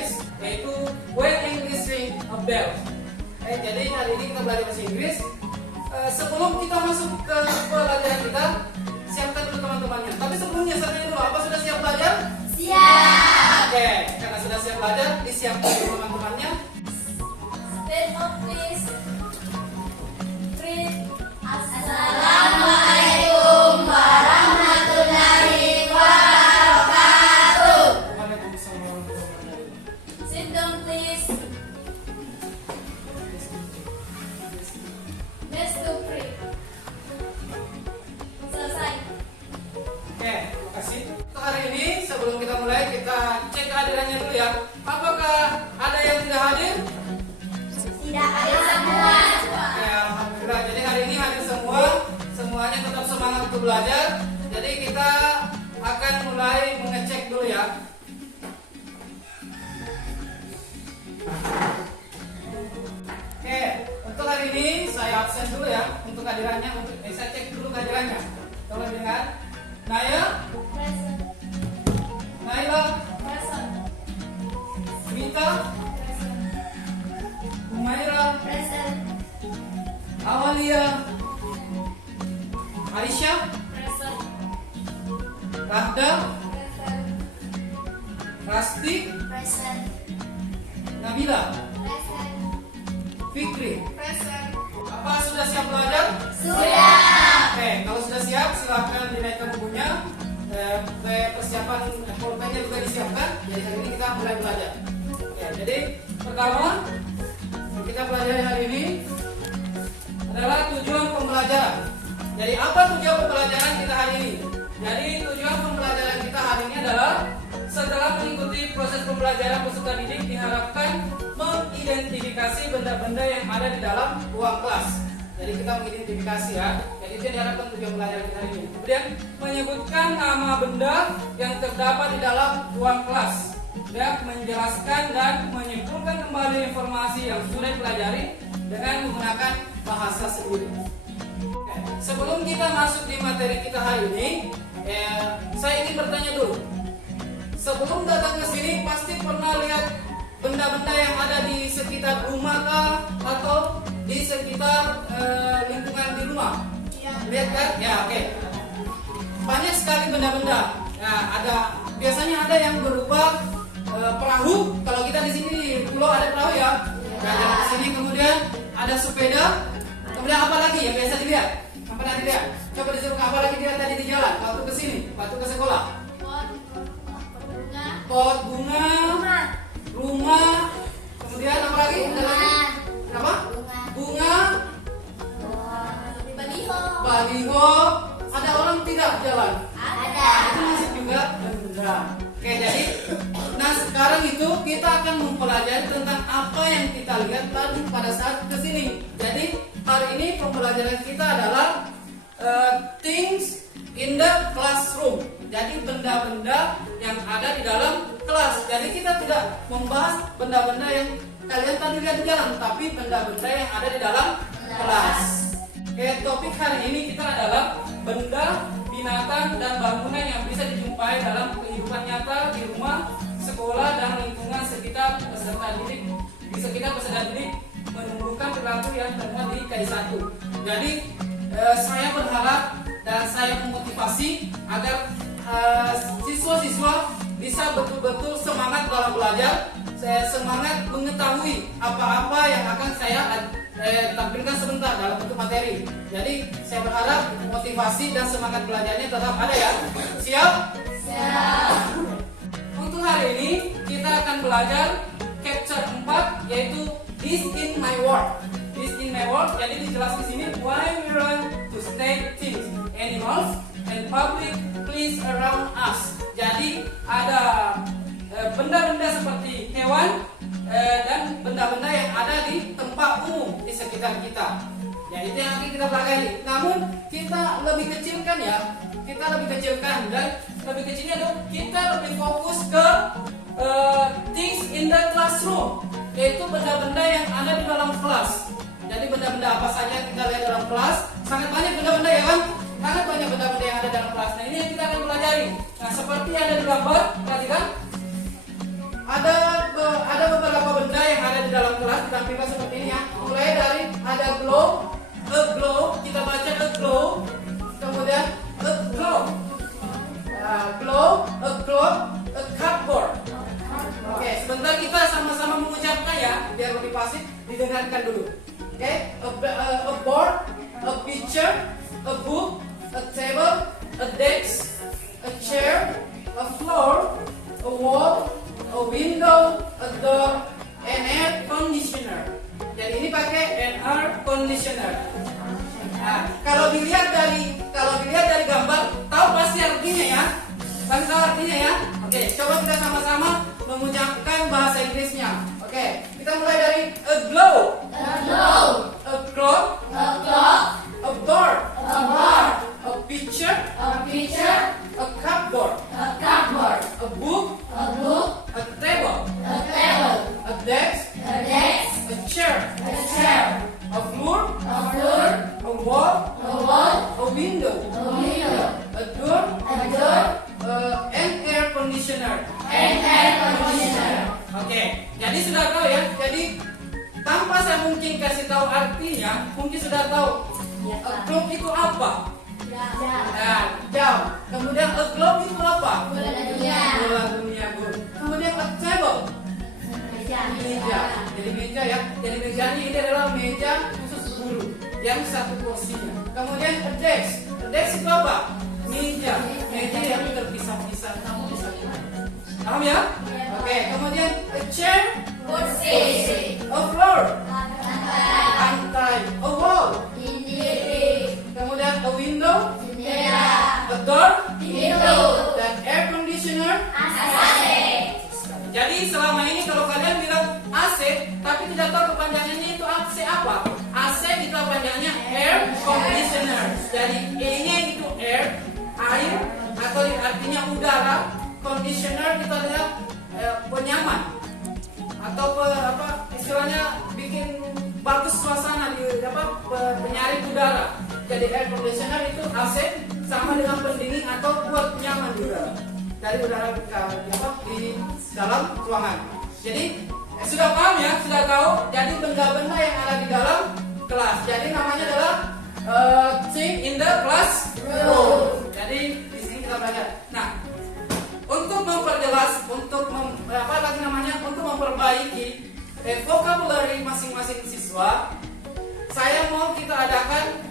Inggris, yaitu When English Ring a Bell. Jadi hari ini kita belajar bahasa Inggris. Sebelum kita masuk ke pelajaran kita, siapkan dulu teman-temannya. Tapi sebelumnya siapkan dulu, apa sudah siap belajar? Siap. Oke, karena sudah siap belajar, disiapkan dulu teman-temannya. Stand up please. Read. Assalamualaikum warahmatullahi wabarakatuh. Waalaikumsalam warahmatullahi wabarakatuh. Sit down please. Let's do pray. Selesai. Oke, terima kasih. Untuk hari ini, sebelum kita mulai, kita cek kehadirannya dulu ya. Apakah ada yang tidak hadir? Tidak ada semua. Oke, alhamdulillah. Jadi hari ini hadir semua. Semuanya tetap semangat untuk belajar. Jadi kita akan mulai mengecek dulu ya. Oke, untuk hari ini saya absen dulu ya untuk kehadirannya. Saya cek dulu kehadirannya. Tolong dengar. Naya, Present. Naila, Present. Mita, Present. Umaira, Present. Awalia, Aisyah, Present. Rahda, Present. Rasti, Present. Nabila, Present. Fikri. Present. Apa sudah siap belajar? Sudah. Oke, kalau sudah siap silahkan dinaikkan bukunya. Persiapan pulpennya juga disiapkan. Jadi hari ini kita mulai belajar. Oke, jadi pertama kita pelajari hari ini adalah tujuan pembelajaran. Jadi apa tujuan pembelajaran kita hari ini? Jadi tujuan pembelajaran kita hari ini adalah setelah mengikuti proses pembelajaran peserta didik diharapkan mengidentifikasi benda-benda yang ada di dalam ruang kelas. Jadi kita mengidentifikasi ya. Jadi itu yang diharapkan tujuan pembelajaran kita hari ini. Kemudian menyebutkan nama benda yang terdapat di dalam ruang kelas. Dan menjelaskan dan menyimpulkan kembali informasi yang sudah dipelajari dengan menggunakan bahasa sendiri. Oke, sebelum kita masuk di materi kita hari ini, saya ingin bertanya dulu. Sebelum datang ke sini pasti pernah lihat benda-benda yang ada di sekitar rumah kah atau di sekitar lingkungan di rumah? Iya. Lihat kan? Ya, oke. Banyak sekali benda-benda. Ya, biasanya ada yang berupa perahu. Kalau kita di sini di pulau ada perahu ya. Nah, di sini kemudian ada sepeda. Kemudian apa lagi yang biasa dilihat? Apa lagi dilihat? Coba disuruh apa lagi dilihat tadi di jalan waktu ke sini, waktu ke sekolah? Pot bunga, rumah, kemudian apa lagi? Ada lagi? Apa? Bunga, baliho. Ada orang tidak jalan? Itu masih juga benda. Oke, jadi sekarang itu kita akan mempelajari tentang apa yang kita lihat tadi pada saat kesini. Jadi hari ini pembelajaran kita adalah things in the classroom. Jadi benda-benda yang ada di dalam kelas. Jadi kita tidak membahas benda-benda yang kalian tadi lihat di jalan, tapi benda-benda yang ada di dalam kelas. Oke, topik hari ini kita adalah benda, binatang, dan bangunan yang bisa dijumpai dalam kehidupan nyata di rumah, sekolah, dan lingkungan sekitar peserta didik. Di sekitar peserta didik menumbuhkan perilaku yang termuat di KI1. Jadi saya berharap dan saya memotivasi agar siswa-siswa bisa betul-betul semangat dalam belajar. Saya semangat mengetahui apa-apa yang akan saya tampilkan sebentar dalam bentuk materi. Jadi saya berharap motivasi dan semangat belajarnya tetap ada ya. Siap? Siap. Untuk hari ini kita akan belajar chapter 4 yaitu This in my world. This in my world. Jadi dijelaskan di sini why we learn to state things, animals, and public place around us. Jadi ada benda-benda seperti hewan dan benda-benda yang ada di tempat umum di sekitar kita. Ya itu yang akan kita pelajari. Namun kita lebih kecilkan ya. Kita lebih kecilkan dan lebih kecilnya dong. Kita lebih fokus ke things in the classroom, yaitu benda-benda yang ada di dalam kelas. Jadi benda-benda apa saja yang kita lihat dalam kelas? Sangat banyak benda-benda ya kan? Sangat banyak benda-benda yang ada dalam kelas. Nah ini yang kita akan pelajari. Nah seperti yang ada di gambar, perhatikan. Ada lebih pasif, didengarkan dulu. Oke, a board, a picture, a book, a table, a desk, a chair, a floor, a wall, a window, a door, an air conditioner. Jadi ini pakai an air conditioner. Nah, kalau dilihat dari gambar, tahu pasti artinya ya. Pasti tahu artinya ya. Oke, coba kita sama-sama mengucapkan bahasa Inggrisnya. Oke, kita mulai dari a globe, A globe. a clock, A clock. a board, A board. a picture, A picture. a cupboard, A cupboard. a book, A book. a table, A table. a desk, A desk. a chair, A chair. a floor, A floor. a wall, A wall. a window, A window. a door, A door. an air conditioner. An air conditioner. Oke, jadi sudah tahu ya. Jadi tanpa saya mungkin kasih tahu artinya, mungkin sudah tahu clock itu apa. Nah, jam. Kemudian a globe itu apa? Bola dunia. Bola dunia, Bu. Kemudian a table, meja. Jadi meja ya. Jadi mejanya ini adalah meja khusus guru yang satu kursinya. Kemudian a desk. A desk itu apa? Meja. Meja yang terpisah-pisah. Kamu bisa lihat. Paham ya? Oke. Kemudian a chair, Kursi. a floor, Lantai. lantai, a wall. Dinding. Kemudian a window, Jendela. a door, Pintu. dan air conditioner. AC. Jadi selama ini kalau kalian bilang AC, tapi tidak tahu kepanjangannya itu AC apa? AC itu panjangnya air conditioner. Jadi E-nya itu air, atau artinya udara. Conditioner itu adalah penyaman atau istilahnya bikin bagus suasana di penyaring udara. Jadi air conditioner itu AC sama dengan pendingin atau buat nyaman di udara. Dari udara di dalam ruangan. Jadi sudah paham ya, sudah tahu. Jadi benda-benda yang ada di dalam kelas. Jadi namanya adalah thing in the classroom. Jadi di sini kita belajar. Nah, untuk memperjelas, untuk memperbaiki vocabulary masing-masing siswa, saya mau kita adakan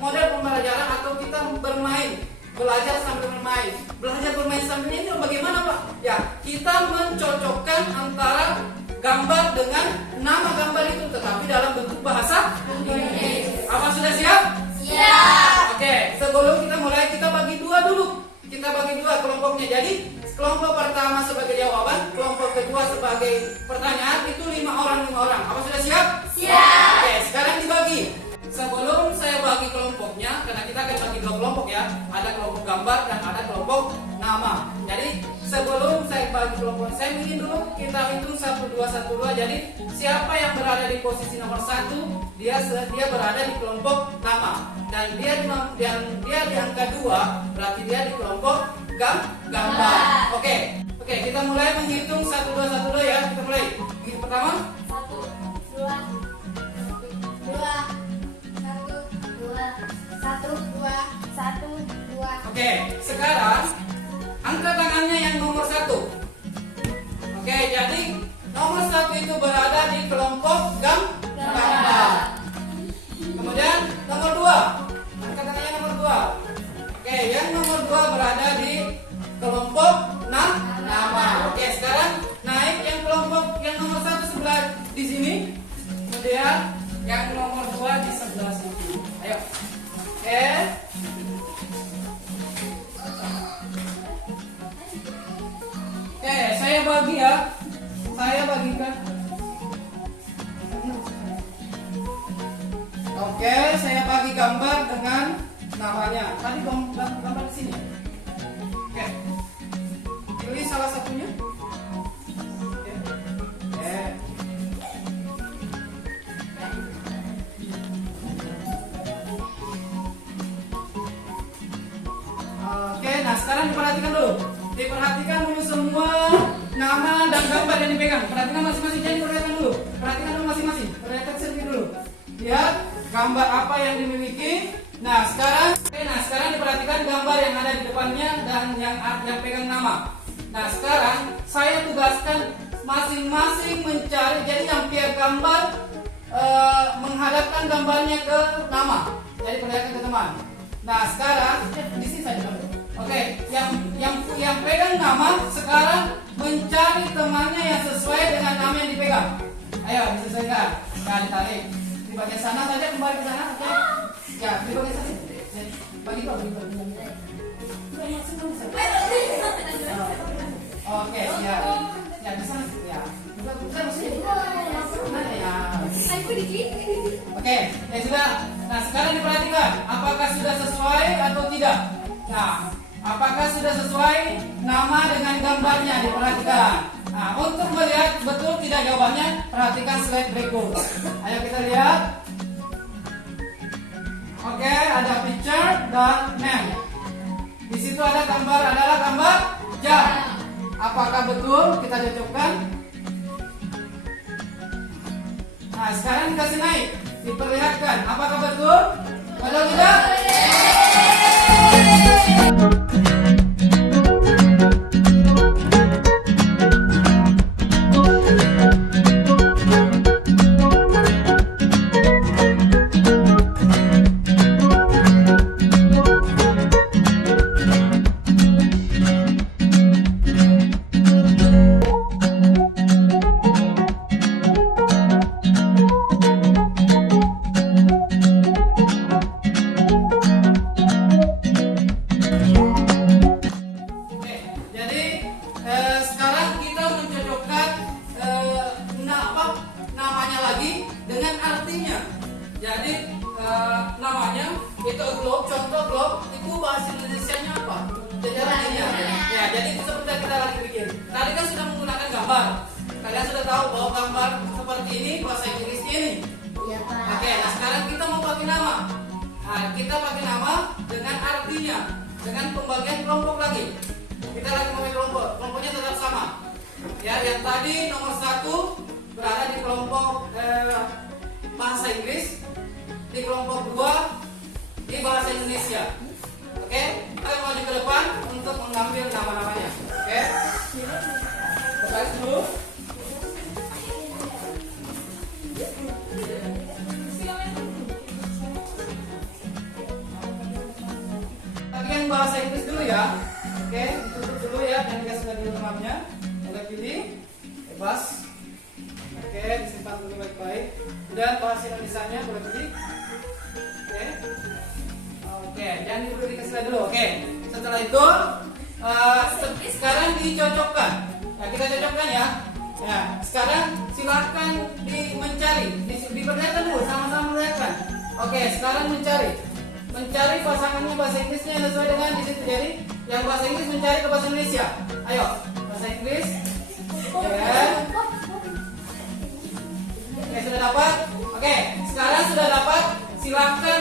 model pembelajaran atau kita bermain. Belajar sambil bermain. Belajar bermain sambil ini bagaimana Pak? Ya, kita mencocokkan antara gambar dengan nama gambar itu, tetapi dalam bentuk bahasa Inggris. Apa sudah siap? Siap. Oke, sebelum kita mulai, kita bagi dua dulu. Kita bagi dua kelompoknya. Jadi kelompok pertama sebagai jawaban, kelompok kedua sebagai pertanyaan. Itu 5 orang. Apa sudah siap? Siap. Oke, sekarang dibagi. Sebelum saya bagi kelompoknya, karena kita akan bagi 2 kelompok ya, ada kelompok gambar dan ada kelompok nama. Jadi sebelum saya bagi kelompok, saya ingin dulu kita hitung 1, 2. Jadi siapa yang berada di posisi nomor 1, dia berada di kelompok nama, dan dia di angka 2, berarti dia di kelompok gambar. Oke, kita mulai menghitung 1, 2 ya. Kita mulai. Yang pertama. 1, 2, 1, 2. Oke, sekarang angkat tangannya yang nomor 1. Oke, jadi nomor 1 itu berada di kelompok gambar. Kemudian nomor 2. Angkat tangannya nomor 2. Oke, yang nomor 2 berada di kelompok nama. Oke, sekarang naik yang nomor 1 sebelah di sini. Kemudian yang nomor 2 di sebelah sini. Ayo. Oke. Oke, saya bagi ya. Saya bagikan. Oke, saya bagi gambar dengan namanya. Tadi gambar di sini. Oke. Pilih salah satunya. Oke. Oke. Oke, nah sekarang diperhatikan dulu. Diperhatikan dulu semua nama dan gambar yang dipegang. Perhatikan masing-masing, jadi perhatikan dulu. Perhatikan dulu masing-masing. Perhatikan sendiri dulu. Lihat gambar apa yang dimiliki. Nah sekarang diperhatikan gambar yang ada di depannya dan yang pegang nama. Nah sekarang saya tugaskan masing-masing mencari. Jadi yang pihak gambar menghadapkan gambarnya ke nama. Jadi perlihatkan ke teman. Nah sekarang di sini saja. Oke, yang pegang nama sekarang mencari temannya yang sesuai dengan nama yang dipegang. Ayo disesuaikan. Nah ditarik. Di bagian sana saja, kembali ke sana. Oke. Ya di bagian sana. Bagi. Oke, ya. Ya di sana ya. Oke, ya sudah. Nah sekarang diperhatikan, apakah sudah sesuai atau tidak? Nah, apakah sudah sesuai nama dengan gambarnya? Diperhatikan. Nah, untuk melihat betul tidak jawabannya, perhatikan slide berikut. Ayo kita lihat. Oke, ada picture dan name. Di situ ada gambar, adalah gambar jam. Apakah betul? Kita cocokkan. Nah, sekarang dikasih naik, diperlihatkan. Apakah betul? Betul tidak? Jadi namanya itu globe, contoh globe itu bahasa Indonesianya apa? Jajarannya. Ya, jadi seperti kita lagi bikin. Tadi kan sudah menggunakan gambar. Kalian sudah tahu bahwa gambar seperti ini bahasa Inggrisnya ini. Iya, Pak. Oke, nah sekarang kita mau pakai nama. Nah, kita pakai nama dengan artinya, dengan pembagian kelompok lagi. Kita lagi pakai kelompok, kelompoknya tetap sama. Ya, yang tadi nomor 1 berada di kelompok bahasa Inggris, di kelompok 2 di bahasa Indonesia. Oke, ayo maju ke depan untuk mengambil nama-namanya. Oke, berbalik dulu. Bagian bahasa Inggris dulu ya. Oke, tutup dulu ya, dan dikasih lagi namanya. Boleh pilih, bebas. Oke, disimpan dulu baik-baik. Dan bahasa Indonesianya boleh pilih. Oke, jangan dulu dikasih lihat dulu. Oke, setelah itu sekarang dicocokkan. Nah, kita cocokkan ya. Ya, sekarang silakan mencari. Diperlihatkan dulu, sama-sama melihatkan. Oke, sekarang mencari pasangannya bahasa Inggrisnya yang sesuai dengan di situ. Jadi, yang bahasa Inggris mencari ke bahasa Indonesia. Ayo, bahasa Inggris. Oke. Oke, sudah dapat. Oke, sekarang sudah dapat. Silakan.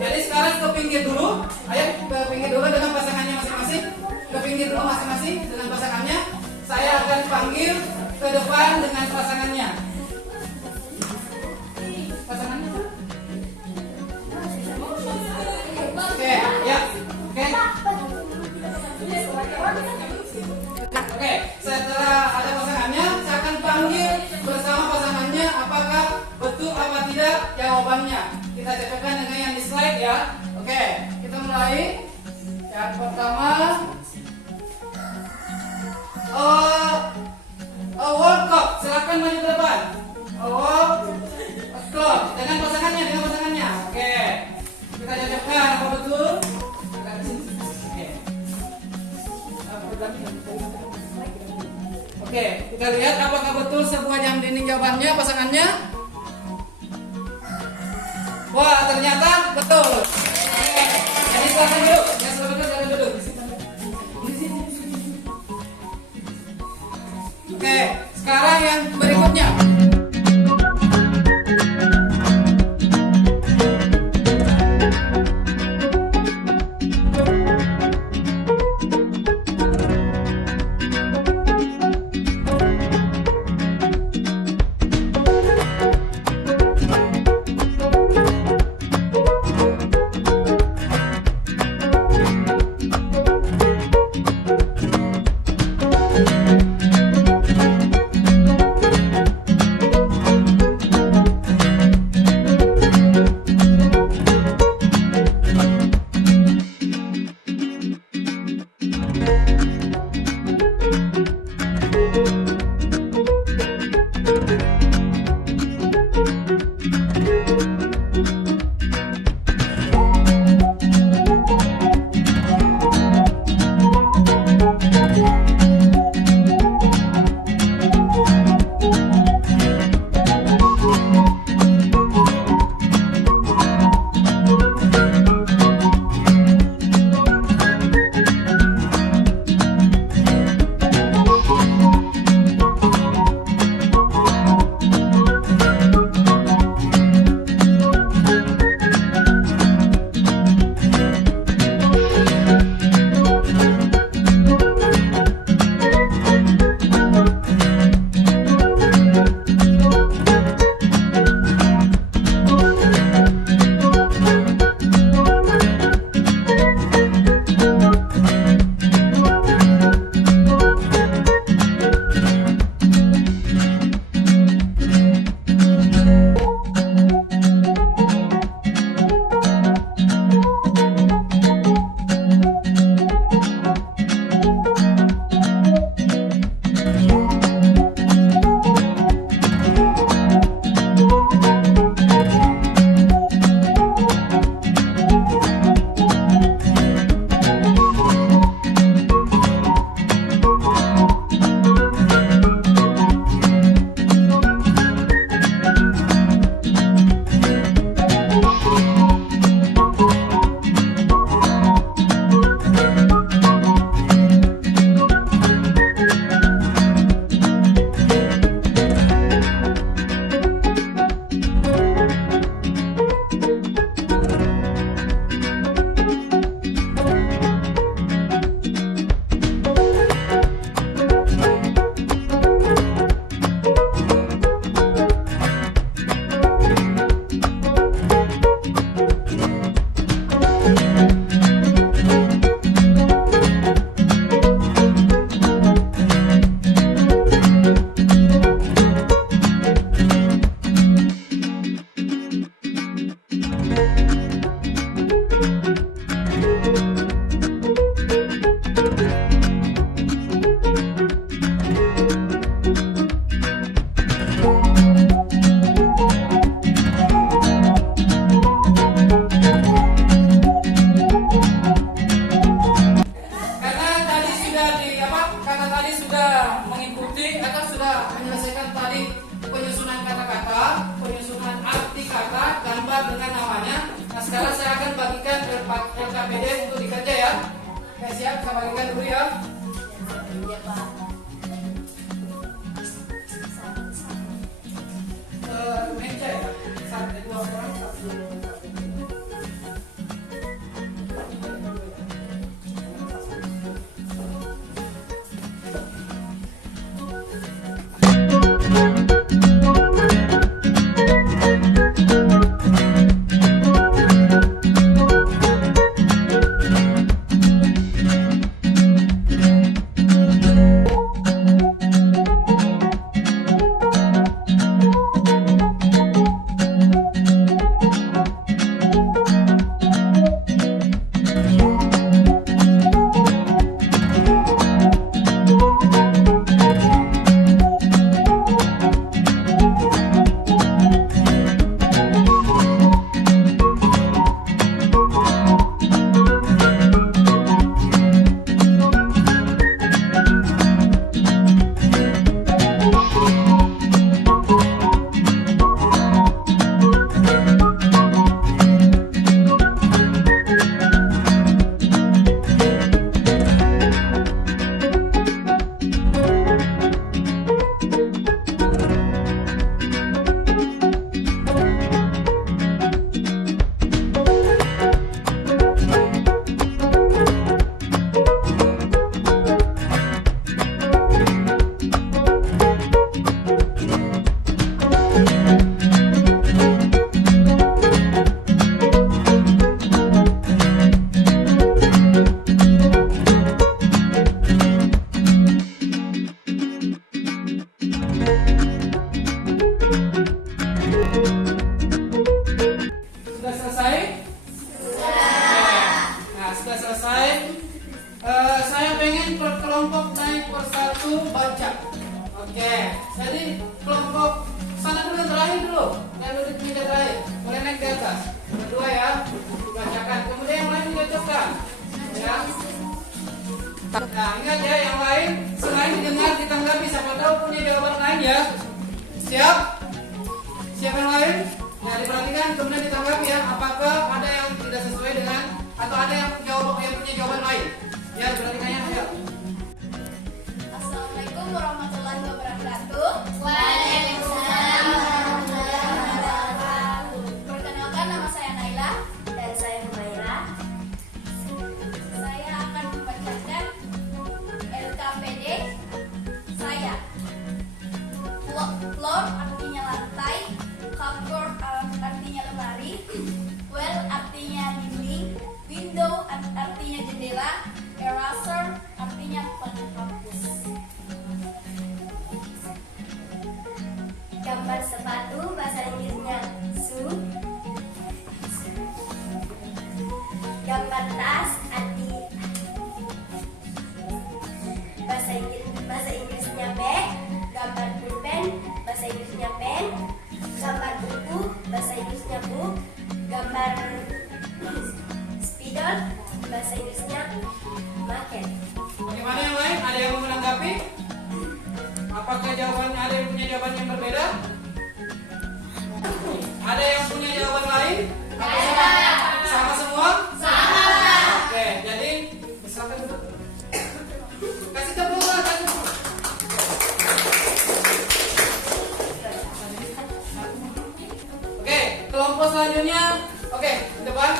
Jadi sekarang ke pinggir dulu. Ayo ke pinggir dulu dengan pasangannya masing-masing. Ke pinggir dulu masing-masing dengan pasangannya. Saya akan panggil ke depan dengan pasangannya. Pasangannya. Oke, ya. Oke. Oke, setelah ada pasangannya, saya akan panggil bersama pasangannya. Apakah betul apa tidak jawabannya? Kita cocokkan dengan yang di slide ya. Oke, kita mulai. Yang pertama, World Cup. Silakan maju ke depan. World Cup dengan pasangannya, Oke, kita cocokkan apa betul? Oke, kita lihat apakah betul sebuah jam dinding jawabannya pasangannya. Wah, ternyata betul. Oke, jadi silakan duduk. Ya, silakan duduk. Oke, sekarang yang berikutnya. sudah menyelesaikan tadi penyusunan kata-kata, penyusunan arti kata, gambar dengan namanya. Nah sekarang saya akan bagikan LKPD untuk dikerja ya. Oke siap, saya bagikan dulu ya. Iya, Pak. Meja ya, satu dua orang satu. Sudah selesai? Sudah. Nah, sudah selesai. Saya pengen per kelompok naik persatu baca. Oke. Jadi kelompok sana dulu yang terakhir dulu. Yang duduk di meja terakhir. Boleh naik di atas. Berdua ya. Dibacakan. Kemudian yang lain dicocokkan. Ya. Nah, ingat ya yang lain selain didengar ditanggapi, siapa tahu punya jawaban lain ya. Siap? Siapa yang lain? Nah, diperhatikan kemudian ditanggapi ya. Apakah ada yang tidak sesuai dengan atau ada yang punya jawaban lain? Ya, diperhatikannya ya. Assalamualaikum warahmatullahi wabarakatuh. Waalaikumsalam warahmatullahi wabarakatuh. Perkenalkan, nama saya Naila dan saya Humaira. Saya akan membacakan LKPD saya. Floor artinya lantai, cupboard artinya lemari, well artinya dinding, window artinya jendela, eraser artinya penghapus. Gambar sepatu bahasa Inggrisnya shoe. Gambar tas bahasa Inggrisnya bag. Gambar pulpen bahasa Inggrisnya pen. Gambar buku bahasa Inggrisnya book. Gambar spidol bahasa Inggrisnya market. Bagaimana yang lain? Ada yang mau menanggapi? Apakah jawabannya ada yang punya jawaban yang berbeda? Ada yang punya jawaban lain? Sama semua? Sama. Oke, jadi silakan duduk. Kasih tepuk tangan, kasih tepuk. Oke, kelompok selanjutnya. Oke, depan.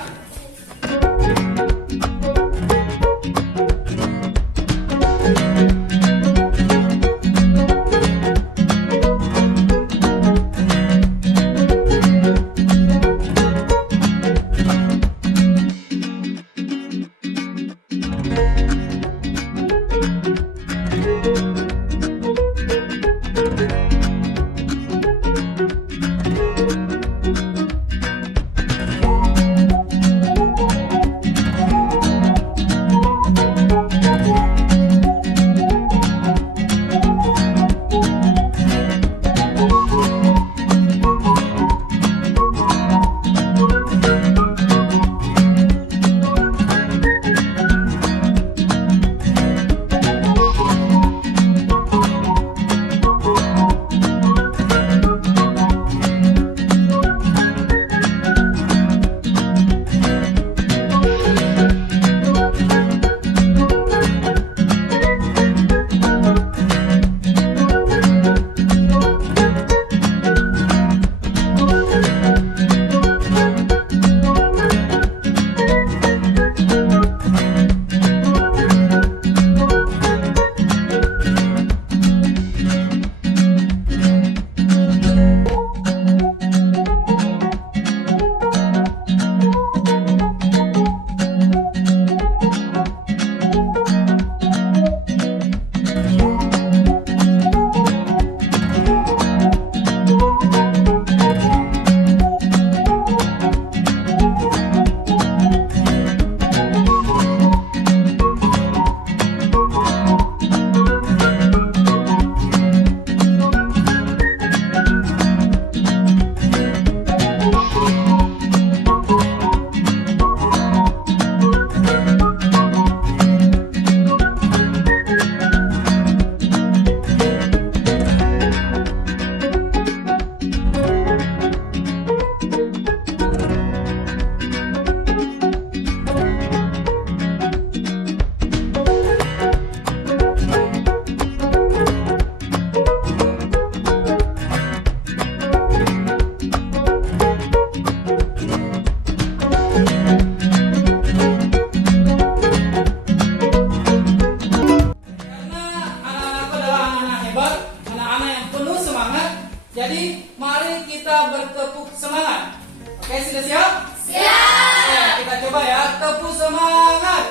Jadi mari kita bertepuk semangat. Oke, sudah siap? Siap. Oke, kita coba ya, tepuk semangat.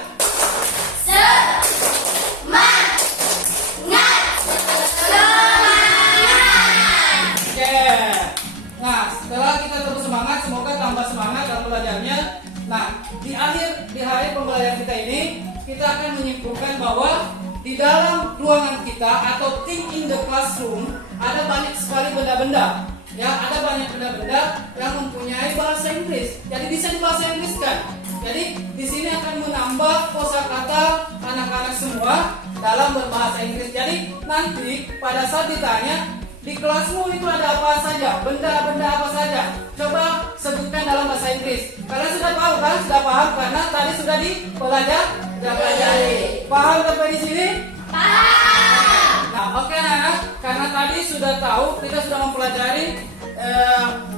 Semangat. Oke. Nah, setelah kita tepuk semangat, semoga tambah semangat dalam belajarnya. Nah, di hari pembelajaran kita ini, kita akan menyimpulkan bahwa di dalam ruangan kita atau thing in the classroom ada banyak sekali benda-benda. Ya, ada banyak benda-benda yang mempunyai bahasa Inggris. Jadi bisa dibahasa Inggriskan. Jadi di sini akan menambah kosakata anak-anak semua dalam berbahasa Inggris. Jadi nanti pada saat ditanya di kelasmu itu ada apa saja, benda-benda apa saja, coba sebutkan dalam bahasa Inggris. Kalian sudah tahu kan? Sudah paham karena tadi sudah dipelajari. Paham sampai di sini? Paham. Nah, oke anak-anak, karena tadi sudah tahu, kita sudah mempelajari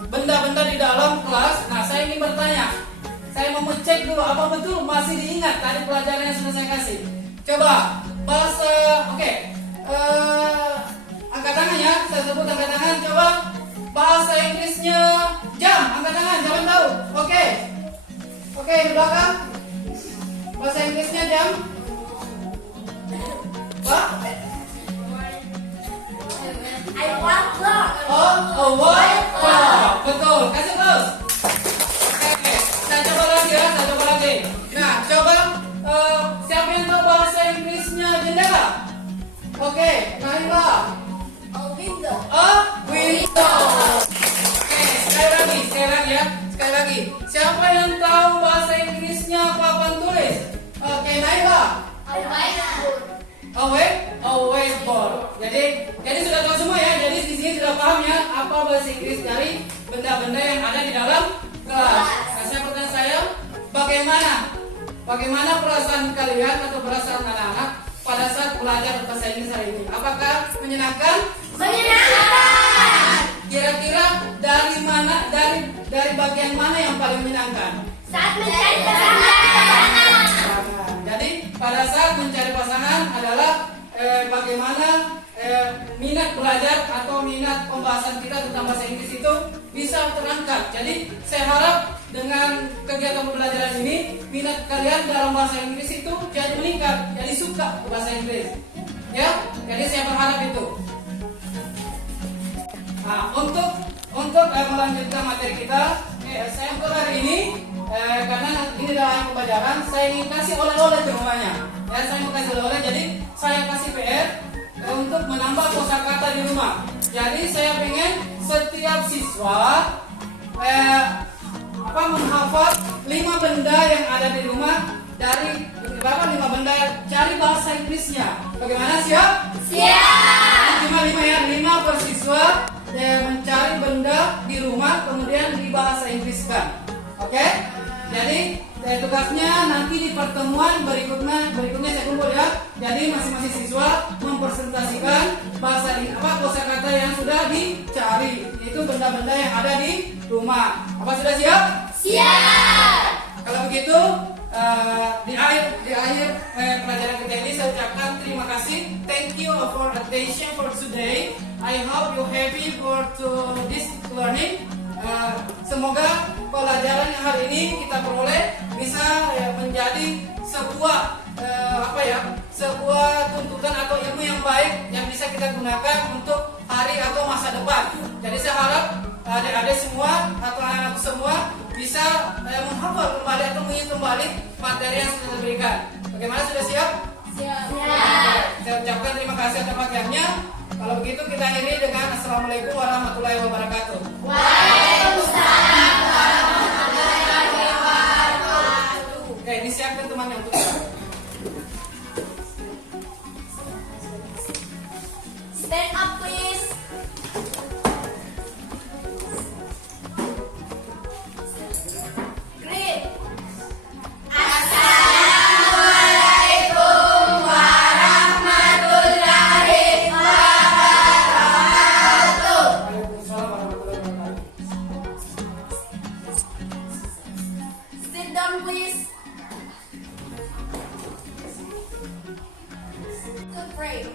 benda-benda di dalam kelas. Nah, saya ingin bertanya, saya mau cek dulu apa betul masih diingat tadi pelajaran yang sudah saya kasih. Coba bahasa, oke. Angkat tangan ya, saya sebut angkat tangan. Coba bahasa Inggrisnya jam, angkat tangan, siapa tahu? Oke, oke di belakang. Bahasa Inggrisnya jam. Pak? I want clock. Oh, a white clock. Betul, kasih terus. Oke, saya coba lagi ya, saya coba lagi. Nah, coba siapa yang tahu bahasa Inggrisnya jendela? Oke, Naila. A window. A window. Oke, sekali lagi ya, sekali lagi. Siapa yang tahu bahasa Inggrisnya papan tulis? Oke, Naila. A whiteboard. A whiteboard. Jadi sudah tahu semua ya. Jadi di sini sudah paham ya apa bahasa Inggris dari benda-benda yang ada di dalam kelas. Nah, pertanyaan saya, bagaimana perasaan kalian atau perasaan anak-anak pada saat belajar bahasa Inggris hari ini? Apakah menyenangkan? Menyenangkan. Kira-kira dari bagian mana yang paling menyenangkan? Saat mencari pasangan. Jadi pada saat mencari pasangan adalah bagaimana minat belajar atau minat pembahasan kita tentang bahasa Inggris itu bisa terangkat. Jadi saya harap dengan kegiatan pembelajaran ini minat kalian dalam bahasa Inggris itu jadi meningkat, jadi suka bahasa Inggris. Ya, jadi saya berharap itu. Nah, untuk melanjutkan materi kita, saya untuk hari ini karena ini adalah pembelajaran, saya ingin kasih oleh-oleh ke rumahnya. Ya, saya mau kasih oleh-oleh, jadi saya kasih PR untuk menambah kosakata di rumah. Jadi saya pengen setiap siswa menghafal 5 benda yang ada di rumah. Dari berapa 5 benda, cari bahasa Inggrisnya. Bagaimana, siap? Siap. Cuma 5 ya, 5 per siswa mencari benda di rumah kemudian dibahasa Inggriskan. Oke? Jadi tugasnya nanti di pertemuan berikutnya saya kumpul ya. Jadi masing-masing siswa mempresentasikan kosakata yang sudah dicari, yaitu benda-benda yang ada di rumah. Apa sudah siap? Siap. Kalau begitu di akhir pelajaran kita ini saya ucapkan terima kasih. Thank you for attention for today. I hope you happy for this learning. Semoga pelajaran yang hari ini kita peroleh bisa menjadi sebuah sebuah tuntutan atau ilmu yang baik yang bisa kita gunakan untuk hari atau masa depan. Jadi saya harap adik-adik semua atau anak-anak semua bisa menghafal kembali atau mengingat kembali materi yang sudah diberikan. Bagaimana, sudah siap? Siap. Saya ucapkan terima kasih atas perhatiannya. Kalau begitu kita akhiri dengan Assalamualaikum warahmatullahi wabarakatuh. Waalaikumsalam warahmatullahi wabarakatuh. Oke, ini siapkan temannya untuk kita. Stand up please. Great. Assalamualaikum warahmatullahi wabarakatuh. Waalaikumsalam warahmatullahi wabarakatuh. Sit down please. To pray.